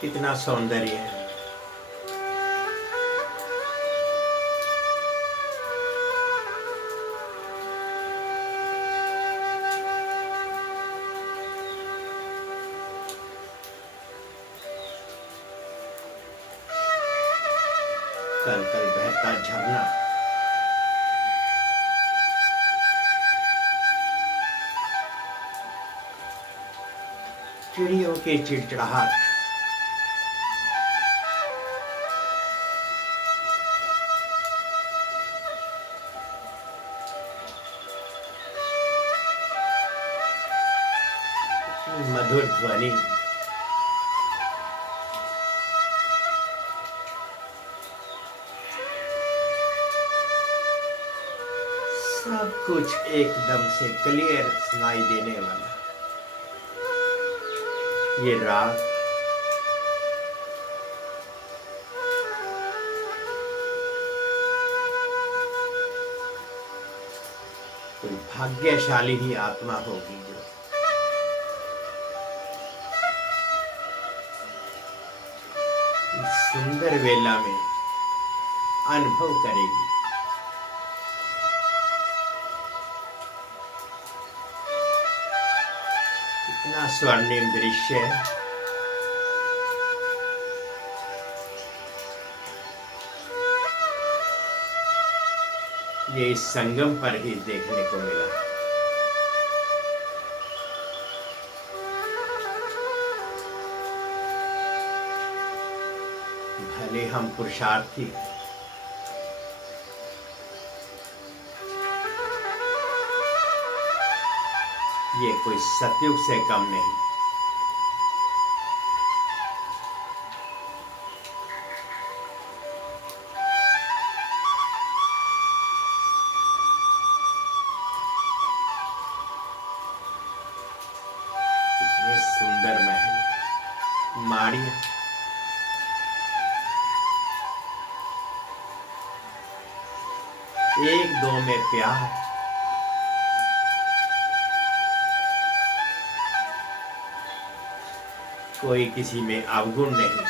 कितना सौंदर्य है। कल कल बहता झरना, चिड़ियों की चिड़चिड़ाहट, मधुर ध्वनि, सब कुछ एकदम से क्लियर सुनाई देने वाला ये राग कोई भाग्यशाली ही आत्मा होगी जो इस सुंदर वेला में अनुभव करेगी। इतना स्वर्णिम दृश्य है। ये इस संगम पर ही देखने को मिला। भले हम पुरुषार्थी, ये कोई सतयुग से कम नहीं। कितने सुंदर महल, माड़ियां, एक दो में प्यार, कोई किसी में अवगुण नहीं।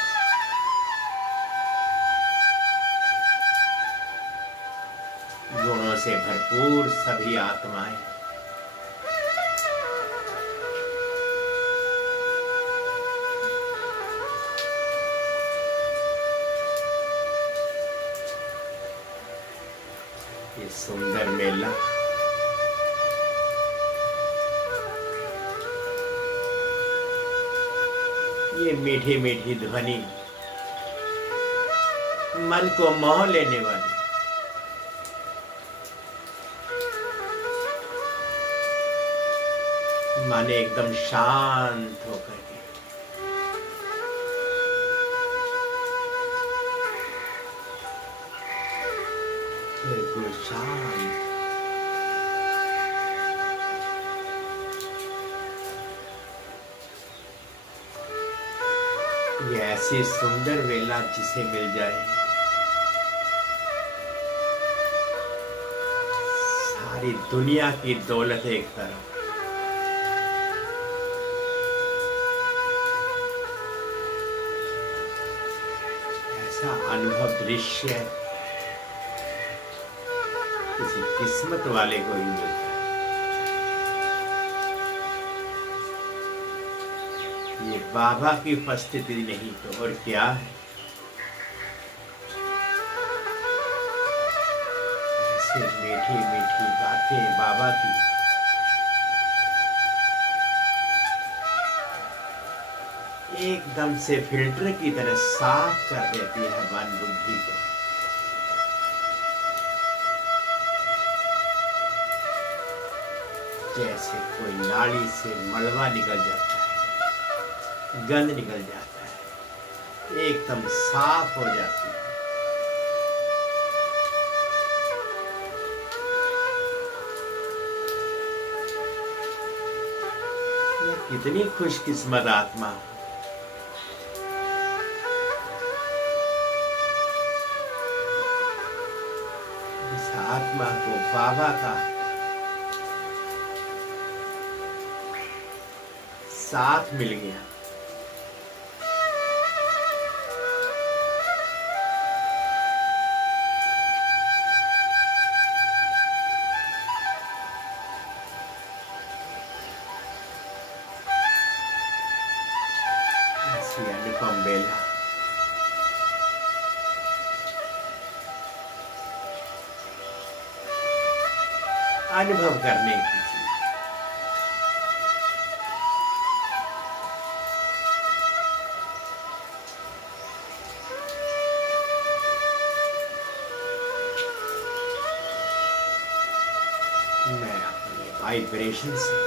गुणों से भरपूर सभी आत्माएं, ये सुंदर मेला ये मीठी मीठी ध्वनि मन को मोह लेने वाली, मन एकदम शांत होकर के बिल्कुल शांत। ये ऐसी सुंदर वेला जिसे मिल जाए, सारी दुनिया की दौलत एक तरफ, ऐसा अनुभव दृश्य किसी किस्मत वाले को ही मिलता है। ये बाबा की उपस्थिति नहीं तो और क्या है। ऐसे मीठी मीठी बातें बाबा की, एकदम से फिल्टर की तरह साफ कर देती है मन बुद्धि को। जैसे कोई नाली से मलबा निकल जाता है, गंद निकल जाता है, एकदम साफ हो जाती है। ये कितनी खुशकिस्मत आत्मा, इस आत्मा को बाबा का साथ मिल गया। अम्बेला। अनुभव करने की चीज। मैं अपने वाइब्रेशन से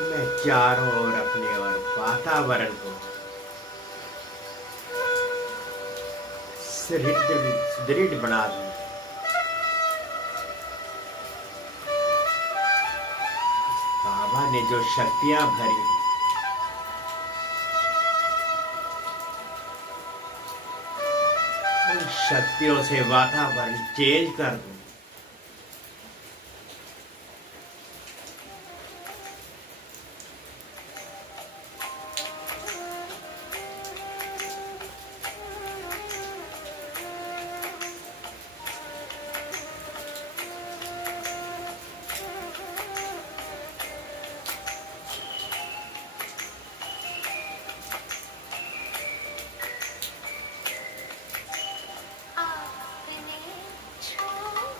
मैं चारों ओर अपने और वातावरण को सुदृढ़ बना दूं। बाबा ने जो शक्तियां भरी, उन शक्तियों से वातावरण चेंज कर दूं। आपने छोड़ा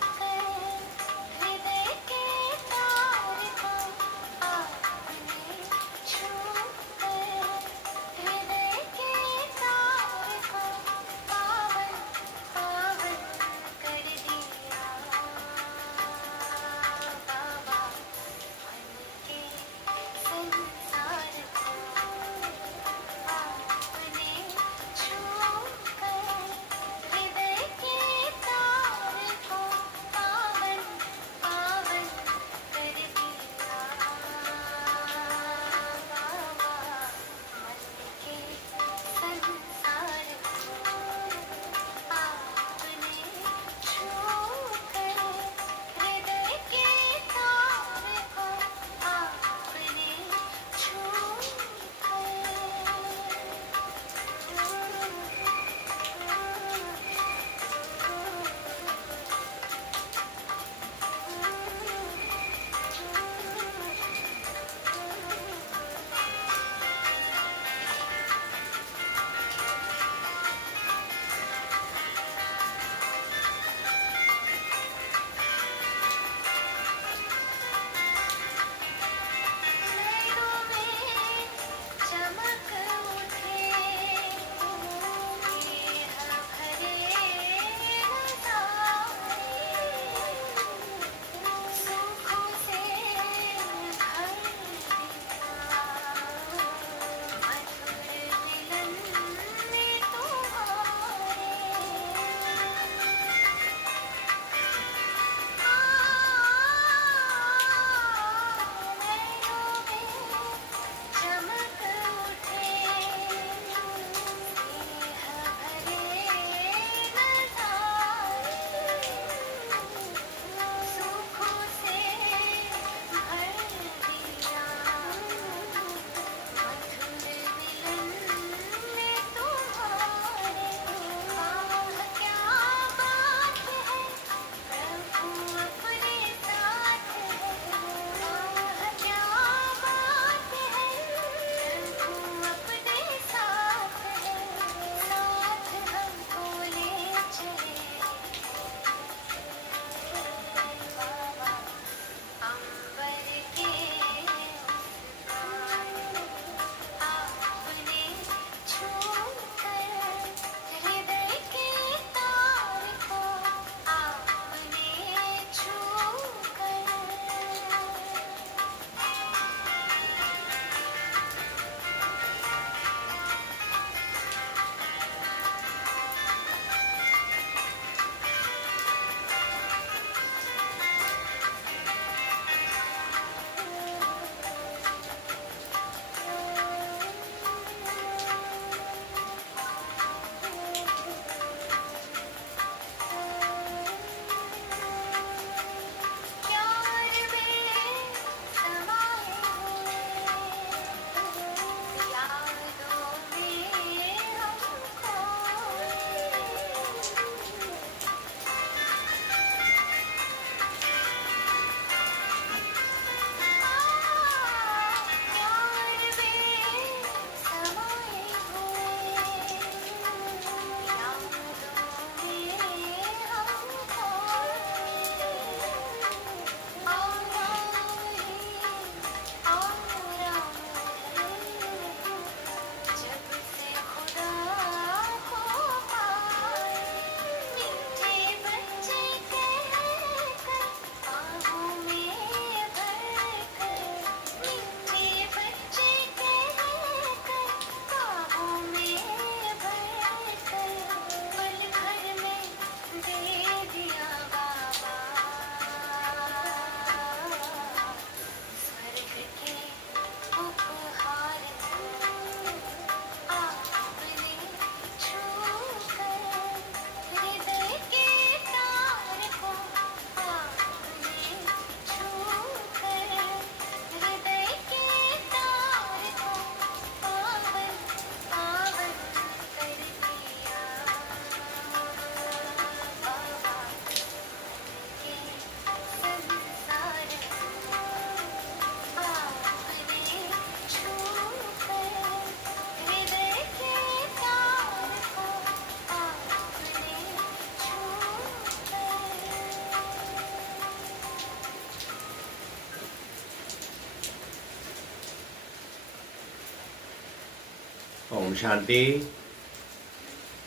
ओम शांति,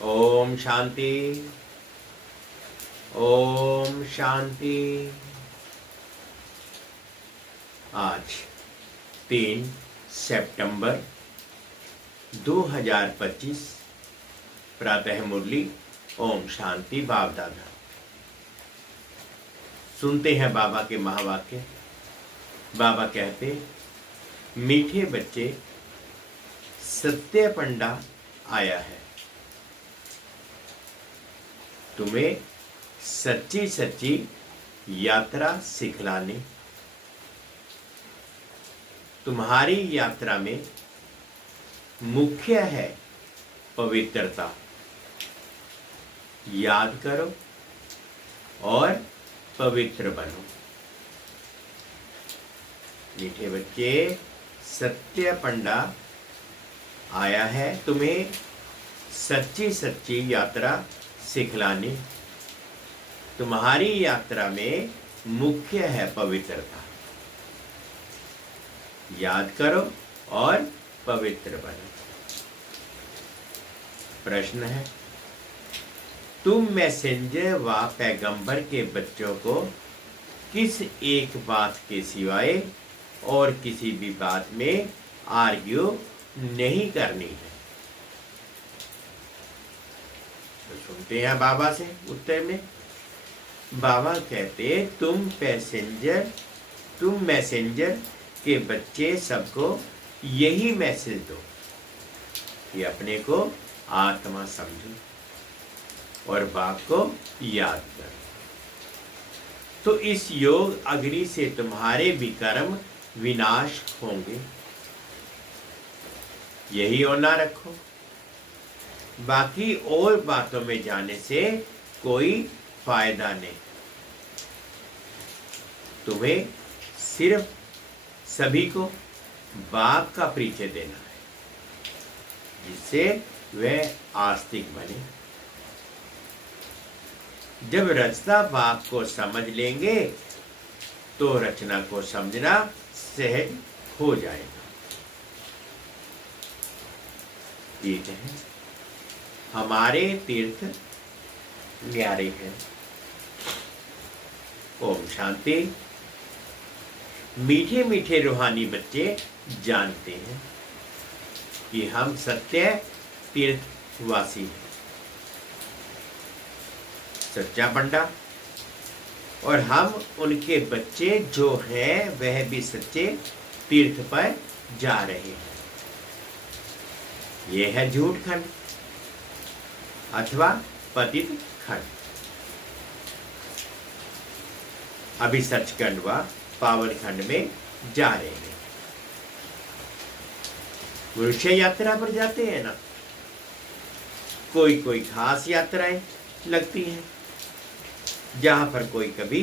ओम शांति, ओम शांति। आज 3 सितंबर 2025 प्रातः मुरली। ओम शांति। बाप दादा सुनते हैं बाबा के महावाक्य। बाबा कहते, मीठे बच्चे, सत्य पंडा आया है। तुम्हें सच्ची सच्ची यात्रा सिखलाने। तुम्हारी यात्रा में मुख्य है पवित्रता। याद करो और पवित्र बनो। मीठे बच्चे, सत्य पंडा आया है तुम्हें सच्ची सच्ची यात्रा सिखलाने। तुम्हारी यात्रा में मुख्य है पवित्रता। याद करो और पवित्र बनो। प्रश्न है, तुम मैसेंजर व पैगंबर के बच्चों को किस एक बात के सिवाय और किसी भी बात में आर्ग्यू नहीं करनी है? तो सुनते हैं बाबा से उत्तर में। बाबा कहते, तुम मैसेंजर के बच्चे सबको यही मैसेज दो कि अपने को आत्मा समझो और बाप को याद करो। तो इस योग अग्नि से तुम्हारे भी कर्म विनाश होंगे। यही होना रखो। बाकी और बातों में जाने से कोई फायदा नहीं। तुम्हें सिर्फ सभी को बाप का परिचय देना है, जिससे वह आस्तिक बने। जब रचना बाप को समझ लेंगे तो रचना को समझना सहज हो जाएगा। ठीक है, हमारे तीर्थ न्यारे हैं। ओम शांति। मीठे मीठे रूहानी बच्चे जानते हैं कि हम सत्य तीर्थवासी हैं। सच्चा पंडा और हम उनके बच्चे जो हैं वह भी सच्चे तीर्थ पर जा रहे हैं। यह है झूठ खंड अथवा पतित खंड। अभी सचखंड व पावन खंड में जा रहे हैं। मनुष्य यात्रा पर जाते हैं ना, कोई कोई खास यात्राएं लगती हैं जहां पर कोई कभी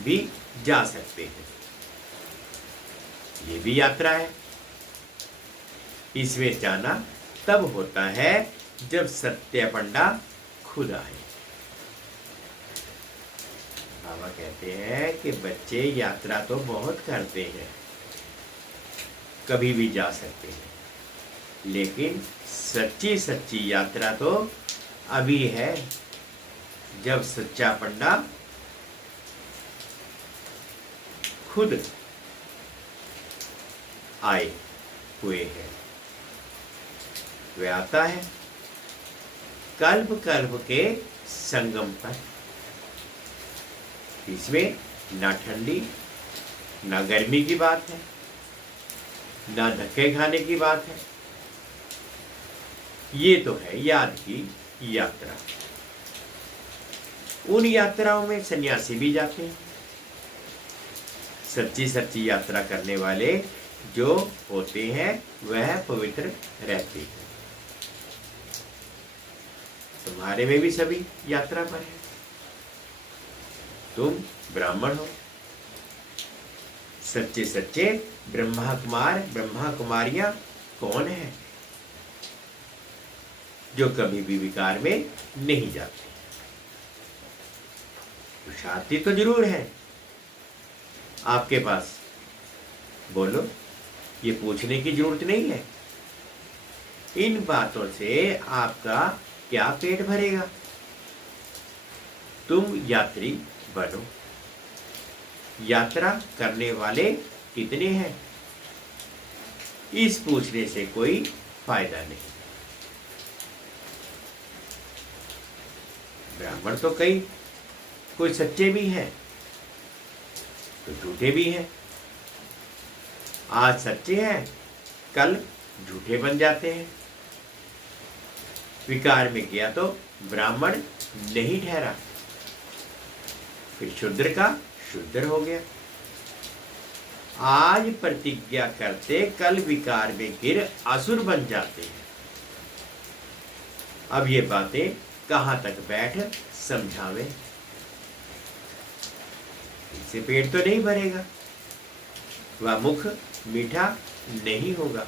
भी जा सकते हैं। ये भी यात्रा है। इसमें जाना तब होता है जब सत्य पंडा खुद आए। बाबा कहते हैं कि बच्चे यात्रा तो बहुत करते हैं, कभी भी जा सकते हैं, लेकिन सच्ची सच्ची यात्रा तो अभी है जब सच्चा पंडा खुद आए हुए हैं। वह आता है कल्प कल्प के संगम पर। इसमें ना ठंडी ना गर्मी की बात है, ना धक्के खाने की बात है। ये तो है याद की यात्रा। उन यात्राओं में सन्यासी भी जाते हैं। सच्ची सच्ची यात्रा करने वाले जो होते हैं वह पवित्र रहते हैं। तुम्हारे में भी सभी यात्रा पर है। तुम ब्राह्मण हो। सच्चे सच्चे ब्रह्मा कुमार ब्रह्मा कुमारियां कौन है जो कभी भी विकार में नहीं जाते? शांति तो जरूर है आपके पास। बोलो, ये पूछने की जरूरत नहीं है। इन बातों से आपका क्या पेट भरेगा? तुम यात्री बनो। यात्रा करने वाले कितने हैं, इस पूछने से कोई फायदा नहीं। ब्राह्मण तो कोई सच्चे भी हैं तो झूठे भी हैं। आज सच्चे हैं, कल झूठे बन जाते हैं। विकार में गया तो ब्राह्मण नहीं ठहरा, फिर शूद्र का शूद्र हो गया। आज प्रतिज्ञा करते कल विकार में गिर असुर बन जाते हैं। अब ये बातें कहां तक बैठ समझावे, इनसे पेट तो नहीं भरेगा, वह मुख मीठा नहीं होगा।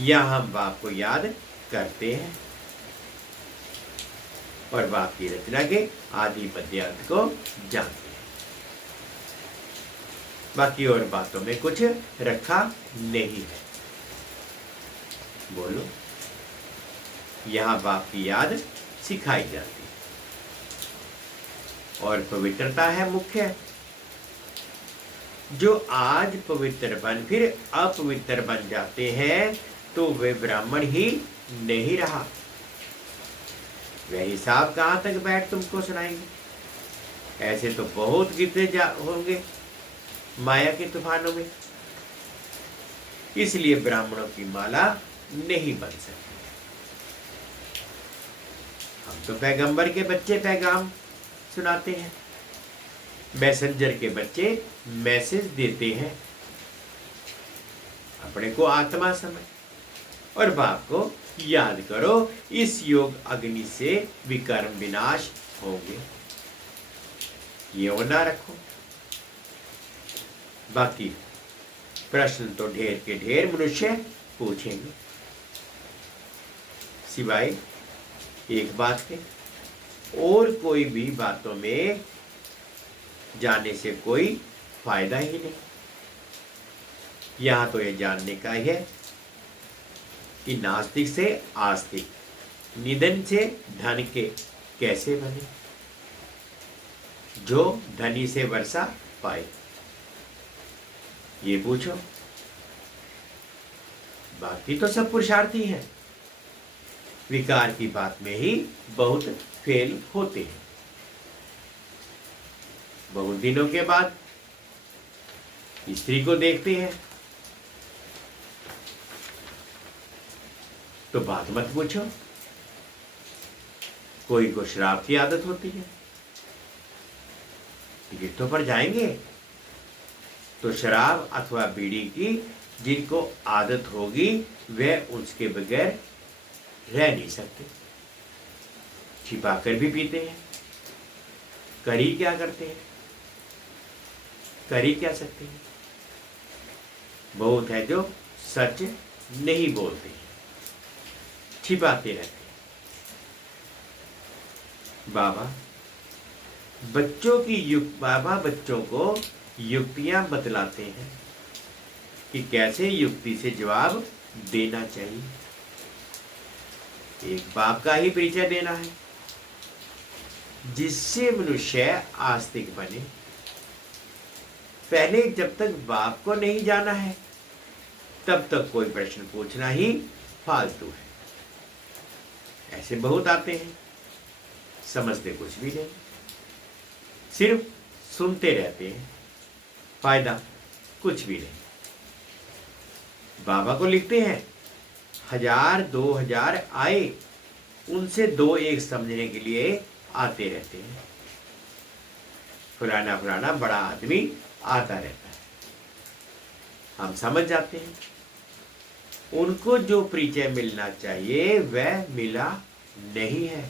या हम बाप को याद करते हैं और बाप की रचना के आदि मध्य अंत को जानते हैं। बाकी और बातों में कुछ रखा नहीं है। बोलो, यहां बाप की याद सिखाई जाती है और पवित्रता है मुख्य। जो आज पवित्र बन फिर अपवित्र बन जाते हैं तो वे ब्राह्मण ही नहीं रहा। वह हिसाब कहां तक बैठ तुमको सुनाएंगे। ऐसे तो बहुत गिरते होंगे माया के तूफानों में। इसलिए ब्राह्मणों की माला नहीं बन सकती। हम तो पैगंबर के बच्चे पैगाम सुनाते हैं, मैसेंजर के बच्चे मैसेज देते हैं। अपने को आत्मा समझ और बाप को याद करो। इस योग अग्नि से विकर्म विनाश होंगे, ये होना रखो। बाकी प्रश्न तो ढेर के ढेर मनुष्य पूछेंगे, सिवाय एक बात के और कोई भी बातों में जाने से कोई फायदा ही नहीं। यहां तो यह जानने का ही है कि नास्तिक से आस्तिक, निधन से धन के कैसे बने, जो धनी से वर्षा पाए, ये पूछो। बाकी तो सब पुरुषार्थी हैं। विकार की बात में ही बहुत फेल होते हैं। बहुत दिनों के बाद स्त्री को देखते हैं तो बात मत पूछो। कोई को शराब की आदत होती है, तीर्थों पर जाएंगे तो शराब अथवा बीड़ी की जिनको आदत होगी वह उसके बगैर रह नहीं सकते। छिपा कर भी पीते हैं। करी क्या करते हैं, करी क्या सकते हैं। बहुत है जो सच नहीं बोलते हैं, छिपाते रहते हैं। बाबा बच्चों को युक्तियां बतलाते हैं कि कैसे युक्ति से जवाब देना चाहिए। एक बाप का ही परिचय देना है जिससे मनुष्य आस्तिक बने। पहले जब तक बाप को नहीं जाना है तब तक कोई प्रश्न पूछना ही फालतू है। ऐसे बहुत आते हैं, समझते कुछ भी नहीं, सिर्फ सुनते रहते हैं, फायदा कुछ भी नहीं। बाबा को लिखते हैं 1000-2000 आए, उनसे 2-1 समझने के लिए आते रहते हैं। फलाना बड़ा आदमी आता रहता है, हम समझ जाते हैं। उनको जो परिचय मिलना चाहिए वह मिला नहीं है।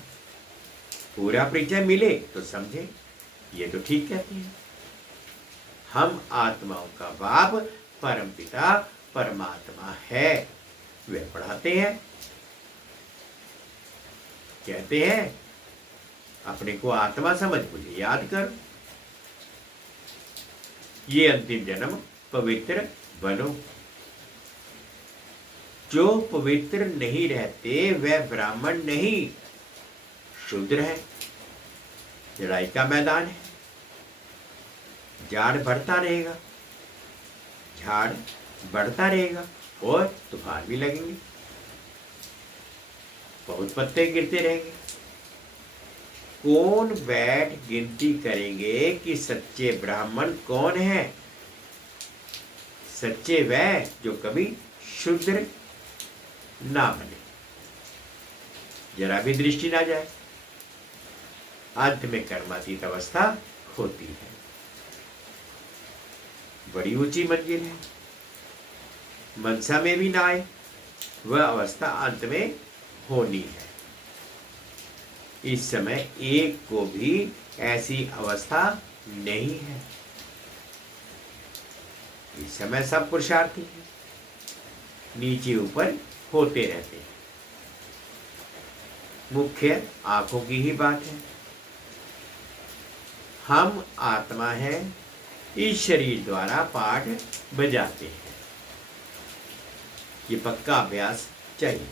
पूरा परिचय मिले तो समझे, ये तो ठीक कहते हैं। हम आत्माओं का बाप परमपिता परमात्मा है, वे पढ़ाते हैं, कहते हैं अपने को आत्मा समझ, मुझे याद कर। ये अंतिम जन्म पवित्र बनो। जो पवित्र नहीं रहते वह ब्राह्मण नहीं, शूद्र है। लड़ाई का मैदान है, झाड़ बढ़ता रहेगा, झाड़ बढ़ता रहेगा और तूफान भी लगेंगे, बहुत पत्ते गिरते रहेंगे। कौन बैठ गिनती करेंगे कि सच्चे ब्राह्मण कौन है? सच्चे वह जो कभी शूद्र ना बने, जरा भी दृष्टि ना जाए। अंत में कर्मातीत अवस्था होती है, बड़ी ऊंची मंजिल है, मनसा में भी ना आए वह अवस्था अंत में होनी है। इस समय एक को भी ऐसी अवस्था नहीं है। इस समय सब पुरुषार्थी है, नीचे ऊपर होते रहते हैं। मुख्य आंखों की ही बात है। हम आत्मा है, इस शरीर द्वारा पाठ बजाते हैं। ये पक्का अभ्यास चाहिए।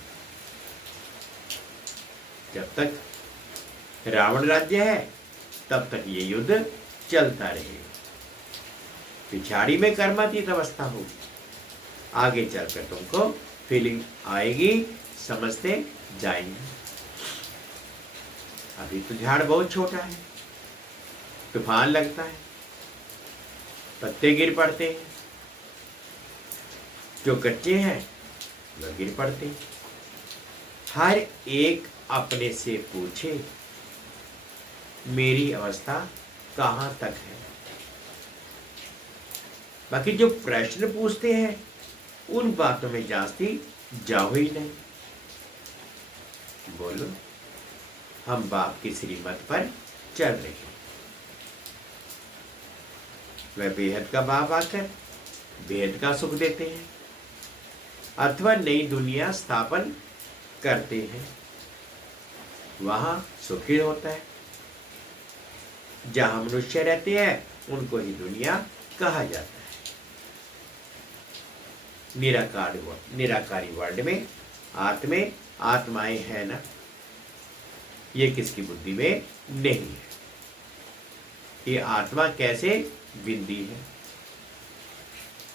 जब तक रावण राज्य है तब तक ये युद्ध चलता रहेगा। पिछाड़ी में कर्मातीत अवस्था होगी, आगे चलकर तुमको फीलिंग आएगी, समझते जाएंगे। अभी तो झाड़ बहुत छोटा है, तूफान लगता है, पत्ते गिर पड़ते हैं, जो कच्चे हैं वह गिर पड़ते हैं। हर एक अपने से पूछे मेरी अवस्था कहां तक है। बाकी जो प्रश्न पूछते हैं उन बातों में जास्ती जाओ ही नहीं। बोलो, हम बाप की श्रीमत पर चल रहे हैं। वह बेहद का बाप आकर बेहद का सुख देते हैं अथवा नई दुनिया स्थापन करते हैं, वहां सुखी होता है। जहां मनुष्य रहते हैं उनको ही दुनिया कहा जाता है। निराकारी वर्ल्ड में आत्माएं है ना, ये किसकी बुद्धि में नहीं है। ये आत्मा कैसे बिंदी है,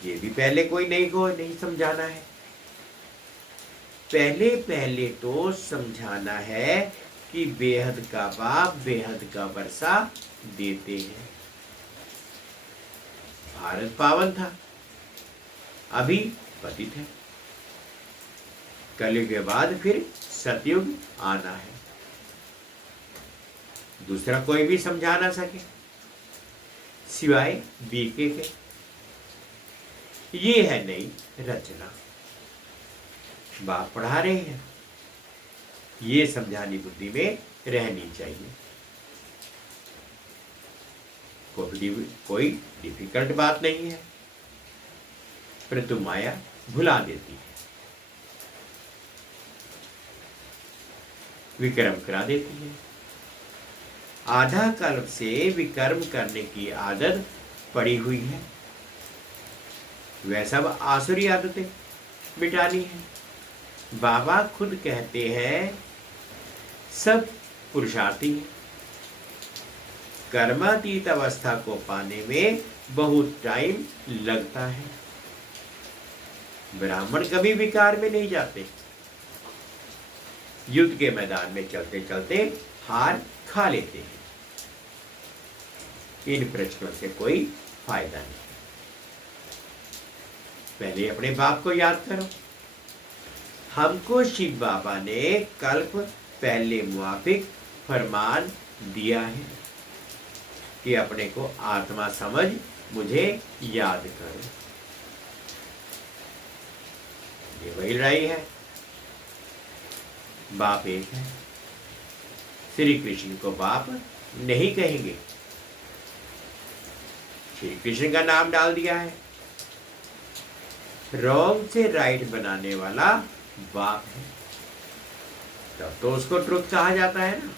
ये भी पहले कोई नहीं समझाना है। पहले तो समझाना है कि बेहद का बाप बेहद का वर्षा देते हैं। भारत पावन था, अभी पतित है। कलयुग के बाद फिर सतयुग आना है। दूसरा कोई भी समझा ना सके सिवाय बीके के। ये है नई रचना, बाप पढ़ा रहे हैं, ये समझानी बुद्धि में रहनी चाहिए। कोई डिफिकल्ट बात नहीं है, परंतु माया भुला देती है, विक्रम करा देती है। आधा कल्प से विकर्म करने की आदत पड़ी हुई है। वह सब आसुरी आदतें मिटानी है। बाबा खुद कहते हैं सब पुरुषार्थी हैं। कर्मातीत अवस्था को पाने में बहुत टाइम लगता है। ब्राह्मण कभी विकार में नहीं जाते। युद्ध के मैदान में चलते चलते हार खा लेते हैं। इन प्रश्नों से कोई फायदा नहीं। पहले अपने बाप को याद करो। हमको शिव बाबा ने कल्प पहले मुआफिक फरमान दिया है कि अपने को आत्मा समझ मुझे याद करो। ये वही लड़ाई है। बाप एक है। श्री कृष्ण को बाप नहीं कहेंगे, श्री कृष्ण का नाम डाल दिया है। रॉन्ग से राइट बनाने वाला बाप है, तब तो उसको ट्रुथ कहा जाता है ना।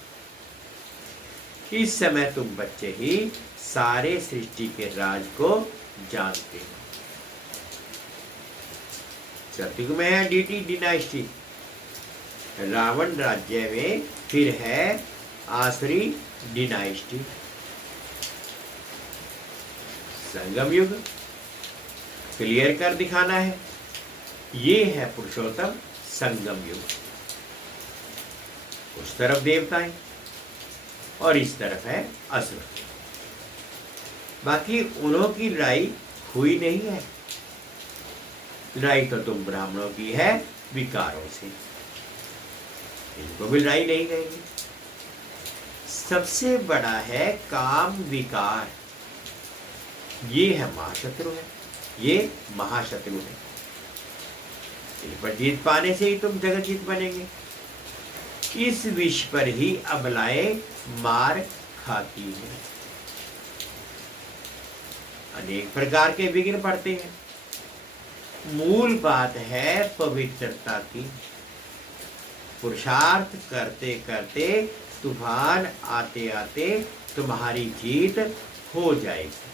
इस समय तुम बच्चे ही सारे सृष्टि के राज को जानते हो। सतयुग में है डीटी डिनाइस्टी, रावण राज्य में फिर है आसुरी डिनाइस्टी। संगम युग क्लियर कर दिखाना है, ये है पुरुषोत्तम संगम युग। उस तरफ देवताएं और इस तरफ है असुर। बाकी उन्हों की लड़ाई हुई नहीं है, लड़ाई तो तुम ब्राह्मणों की है विकारों से, इनको भी लड़ाई नहीं कहेंगे। सबसे बड़ा है काम विकार, ये है महाशत्रु है, ये महाशत्रु है। इन पर जीत पाने से ही तुम जगजीत बनेंगे। इस विष पर ही अबलाएं मार खाती है। अनेक प्रकार के विघ्न पड़ते हैं, मूल बात है पवित्रता की। पुरुषार्थ करते करते तूफान आते आते तुम्हारी जीत हो जाएगी,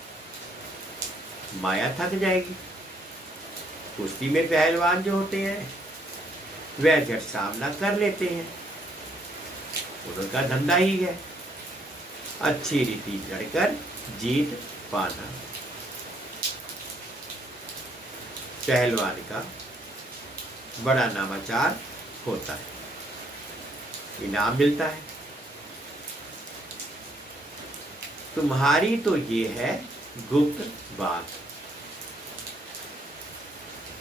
माया थक जाएगी। कुश्ती में पहलवान जो होते हैं वह झट सामना कर लेते हैं, उनका धंधा ही है अच्छी रीति लड़कर जीत पाना। पहलवान का बड़ा नामाचार होता है, इनाम मिलता है। तुम्हारी तो ये है गुप्त बात,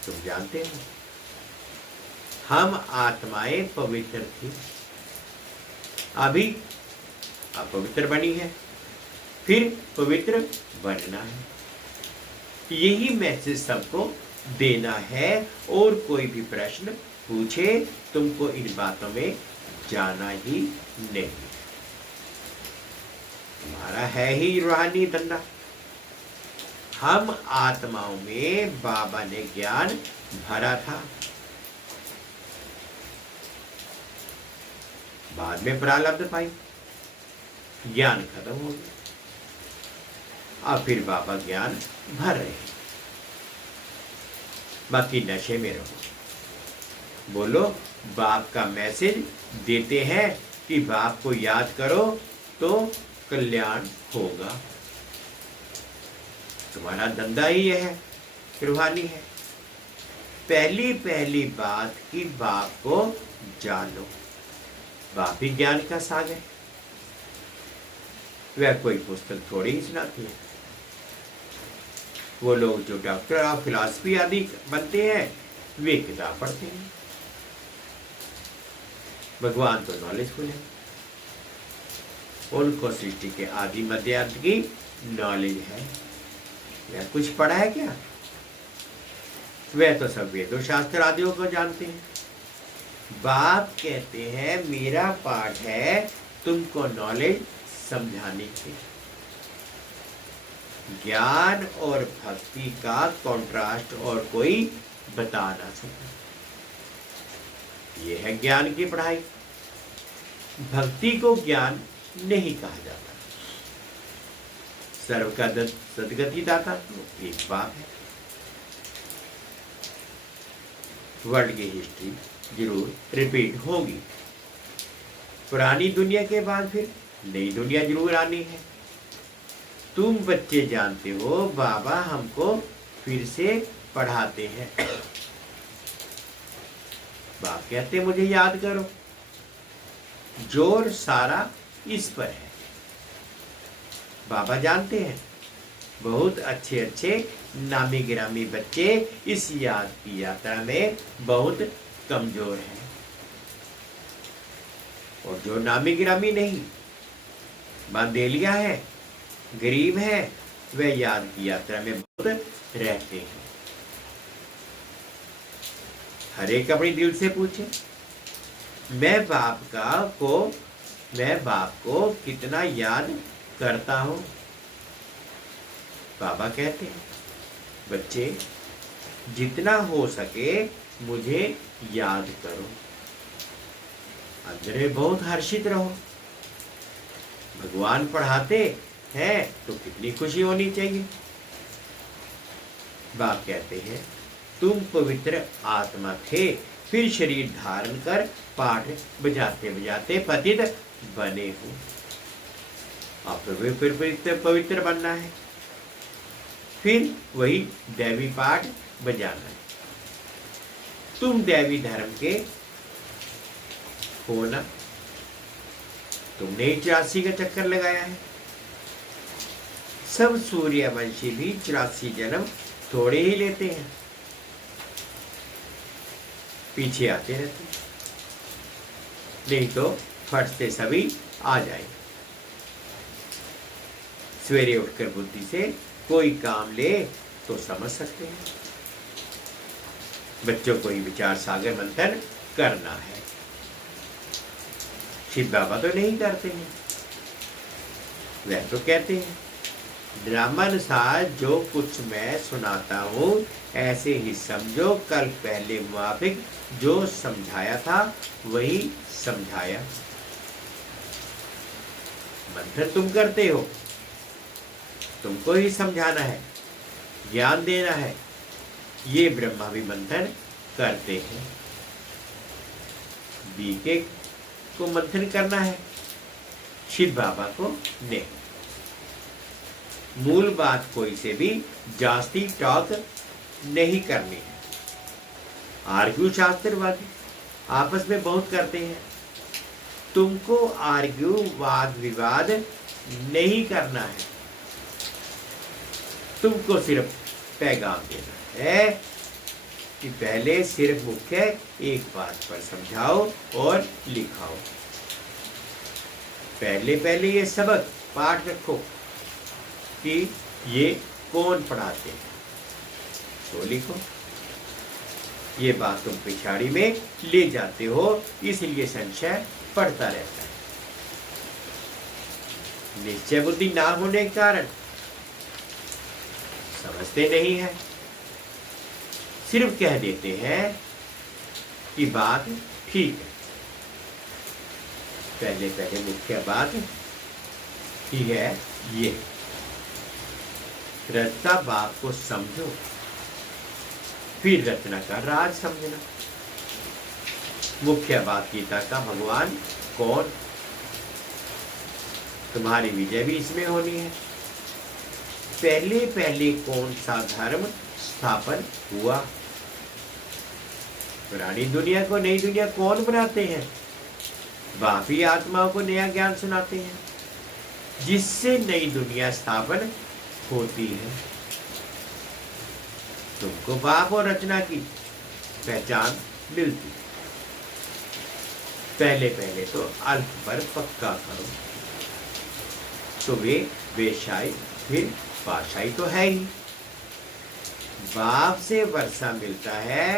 तुम जानते हो हम आत्माएं पवित्र थी, अभी अपवित्र बनी है, फिर पवित्र बनना है। यही मैसेज सबको देना है। और कोई भी प्रश्न पूछे तुमको इन बातों में जाना ही नहीं, तुम्हारा है ही रूहानी धंधा। हम आत्माओं में बाबा ने ज्ञान भरा था, बाद में प्रारब्ध पाई, ज्ञान खत्म हो गया, अब फिर बाबा ज्ञान भर रहे हैं। बाकी नशे में रहो। बोलो बाप का मैसेज देते हैं कि बाप को याद करो तो कल्याण होगा। तुम्हारा धंधा ही यह है, रूहानी है। पहली पहली बात कि बाप को जानो। बाप ही ज्ञान का सागर, वह कोई पुस्तक थोड़ी ही सुनाती है। वो लोग जो डॉक्टर ऑफ फिलॉसफी आदि बनते हैं वे किताब पढ़ते हैं, भगवान तो नॉलेजफुल है, उनको सृष्टि के आदि मध्य अंत की नॉलेज है। वह कुछ पढ़ा है क्या? वह तो सब वेदों शास्त्र आदियों को जानते हैं। बाप कहते हैं मेरा पाठ है तुमको नॉलेज समझाने की। ज्ञान और भक्ति का कॉन्ट्रास्ट और कोई बता ना सके। यह है ज्ञान की पढ़ाई। भक्ति को ज्ञान नहीं कहा जाता। सर्व का सदगति दाता तो एक बाप है। वर्ल्ड की हिस्ट्री जरूर रिपीट होगी। पुरानी दुनिया के बाद फिर नई दुनिया जरूर आनी है। तुम बच्चे जानते हो बाबा हमको फिर से पढ़ाते हैं। बाप कहते मुझे याद करो। जोर सारा इस पर है। बाबा जानते हैं बहुत अच्छे अच्छे नामी गिरामी बच्चे इस याद की यात्रा में बहुत कमजोर हैं, और जो नामी गिरामी नहीं, बांदेलिया है, गरीब है, वह याद की यात्रा में बहुत रहते हैं। हर एक अपने दिल से पूछे मैं बाप को कितना याद करता हूं। बाबा कहते हैं बच्चे जितना हो सके मुझे याद करो। अंदर में बहुत हर्षित रहो। भगवान पढ़ाते हैं तो कितनी खुशी होनी चाहिए। बाप कहते हैं तुम पवित्र आत्मा थे, फिर शरीर धारण कर पाठ बजाते बजाते पतित बने हो। आप फिर पवित्र बनना है, फिर वही दैवी पाठ बजाना है। तुम दैवी धर्म के हो ना, तुमने 84 का चक्कर लगाया है। सब सूर्यवंशी भी 84 जन्म थोड़े ही लेते हैं, पीछे आते रहते हैं, नहीं तो फट से सभी आ जाए। सवेरे उठकर बुद्धि से कोई काम ले तो समझ सकते हैं। बच्चों को ही विचार सागर मंथन करना है। शिव बाबा तो नहीं करते हैं, वह तो कहते हैं ड्रामानुसार जो कुछ मैं सुनाता हूँ ऐसे ही समझो, कल पहले मुआफिक जो समझाया था वही समझाया। मंथन तुम करते हो, तुमको ही समझाना है, ज्ञान देना है। ये ब्रह्मा भी मंथन करते हैं, बीके को मंथन करना है, शिव बाबा को नहीं। मूल बात कोई से भी जास्ती टॉक नहीं करनी है। आर्ग्यू शास्त्रवादी आपस में बहुत करते हैं, तुमको आर्ग्यू वाद विवाद नहीं करना है। तुमको सिर्फ पैगाम देना है कि पहले सिर्फ मुख्य एक बात पर समझाओ और लिखाओ। पहले पहले ये सबक पाठ रखो कि ये कौन पढ़ाते हैं, तो लिखो। ये बात तुम पिछाड़ी में ले जाते हो, इसलिए संशय पड़ता रहता है। निश्चय बुद्धि ना होने के कारण समझते नहीं है, सिर्फ कह देते हैं कि बात ठीक है। पहले पहले मुख्य बात ही है ये, रचना बाप को समझो, फिर रचना का राज समझना। मुख्य बात गीता का भगवान कौन, तुम्हारी विजय भी इसमें होनी है। पहले पहले कौन सा धर्म स्थापन हुआ, पुरानी दुनिया को नई दुनिया कौन बनाते हैं? बाप ही आत्माओं को नया ज्ञान सुनाते हैं, जिससे नई दुनिया स्थापन होती है। तुमको बाप और रचना की पहचान मिलती। पहले पहले तो अल्प पर पक्का करो, तो वे वेशाई फिर पाशाई तो है ही। बाप से वर्षा मिलता है,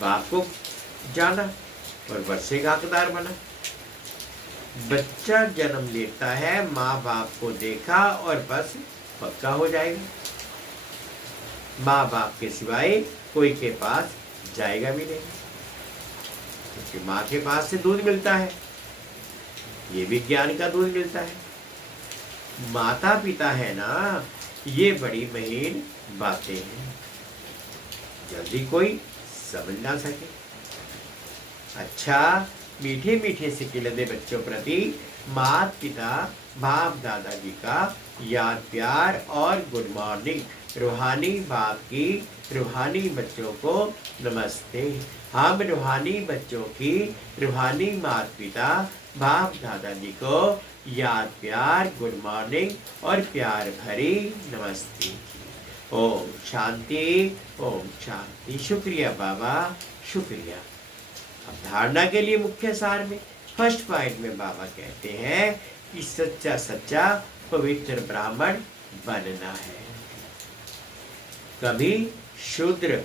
बाप को जाना और वर्षे का हकदार बना। बच्चा जन्म लेता है, माँ बाप को देखा और बस पक्का हो जाएगा। माँ बाप के सिवाय कोई के पास जाएगा भी नहीं, क्योंकि माँ के पास से दूध मिलता है, ये विज्ञान का दूध मिलता है। माता पिता है ना, ये बड़ी महीन बातें हैं, जल्दी कोई समझ ना सके। अच्छा, मीठे मीठे से खिलते बच्चों प्रति माता पिता बाप दादा जी का याद प्यार और गुड मॉर्निंग। रूहानी बाप की रूहानी बच्चों को नमस्ते। हम रूहानी बच्चों की रूहानी माता पिता बाप दादाजी को याद प्यार गुड मॉर्निंग और प्यार भरी नमस्ते। ओम शांति, ओम शांति। शुक्रिया बाबा, शुक्रिया। अब धारणा के लिए मुख्य सार में फर्स्ट पॉइंट में बाबा कहते हैं कि सच्चा सच्चा पवित्र ब्राह्मण बनना है। कभी शूद्र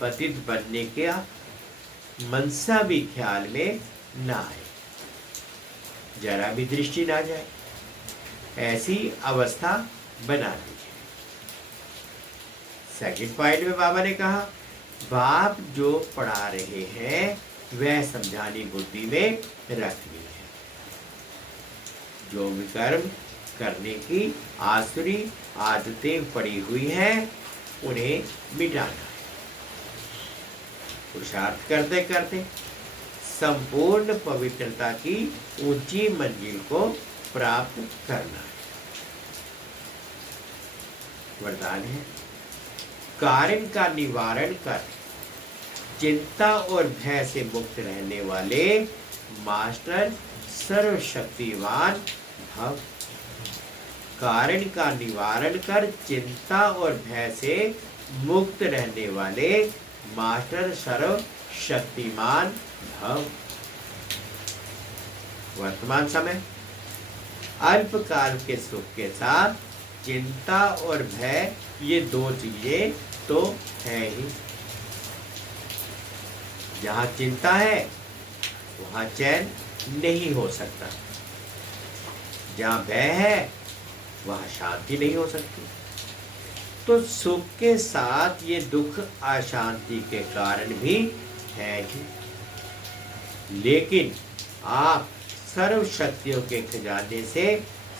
पतित बनने के मनसा भी ख्याल में ना आए, जरा भी दृष्टि ना जाए, ऐसी अवस्था बना लीजिए। सेकंड पॉइंट में बाबा ने कहा बाप जो पढ़ा रहे हैं वह समझानी बुद्धि में रखनी है। जो विकर्म करने की आसुरी आदतें पड़ी हुई हैं उन्हें मिटाना है। पुरुषार्थ करते करते संपूर्ण पवित्रता की ऊंची मंजिल को प्राप्त करना है। वरदान है, कारण का निवारण कर चिंता और भय से मुक्त रहने वाले मास्टर सर्वशक्तिमान भव। कारण का निवारण कर चिंता और भय से मुक्त रहने वाले मास्टर सर्वशक्तिमान भव। वर्तमान समय अल्पकाल के सुख के साथ चिंता और भय, ये दो चीजें तो है ही। जहां चिंता है वहां चैन नहीं हो सकता, जहां भय है वहां शांति नहीं हो सकती। तो सुख के साथ ये दुख अशांति के कारण भी है ही। लेकिन आप सर्वशक्तियों के खजाने से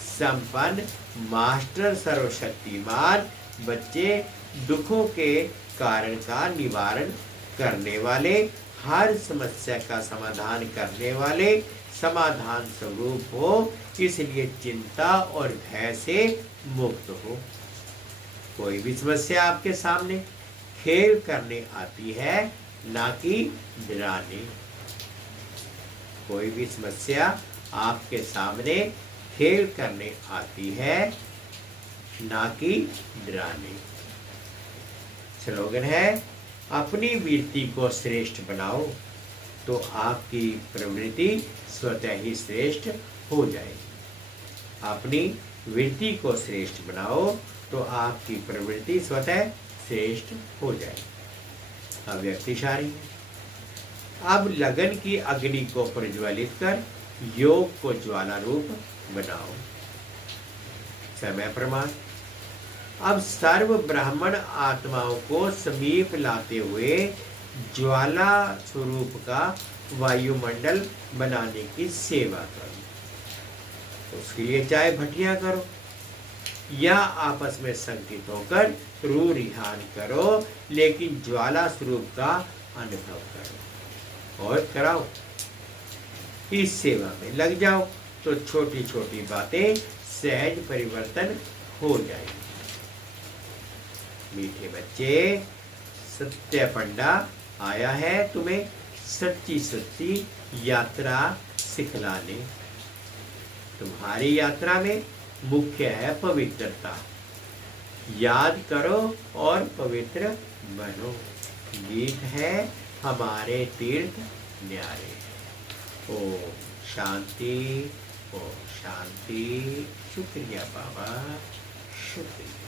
संपन्न मास्टर सर्वशक्तिमान बच्चे, दुखों के कारण का निवारण करने वाले, हर समस्या का समाधान करने वाले समाधान स्वरूप हो, इसलिए चिंता और भय से मुक्त हो। कोई भी समस्या आपके सामने खेल करने आती है, ना कि डराने। कोई भी समस्या आपके सामने खेल करने आती है, ना कि डराने। स्लोगन है, अपनी वृत्ति को श्रेष्ठ बनाओ तो आपकी प्रवृत्ति स्वतः ही श्रेष्ठ हो जाएगी। अपनी वृत्ति को श्रेष्ठ बनाओ तो आपकी प्रवृत्ति स्वतः श्रेष्ठ हो जाएगी। अव्यक्तिशाली है। अब लगन की अग्नि को प्रज्वलित कर योग को ज्वाला रूप बनाओ। समय प्रमाण। अब सर्व ब्राह्मण आत्माओं को समीप लाते हुए ज्वाला स्वरूप का वायुमंडल बनाने की सेवा करो। उसके लिए चाहे भटियां करो या आपस में संकित होकर रू रिहान करो, लेकिन ज्वाला स्वरूप का अनुभव करो और कराओ। इस सेवा में लग जाओ तो छोटी छोटी बातें सहज परिवर्तन हो जाएगी। मीठे बच्चे, सत्य पंडा आया है तुम्हें सच्ची सच्ची यात्रा सिखलाने। तुम्हारी यात्रा में मुख्य है पवित्रता। याद करो और पवित्र बनो। गीत है, हमारे तीर्थ न्यारे। ओम शांति, ओम शांति। शुक्रिया बाबा, शुक्रिया।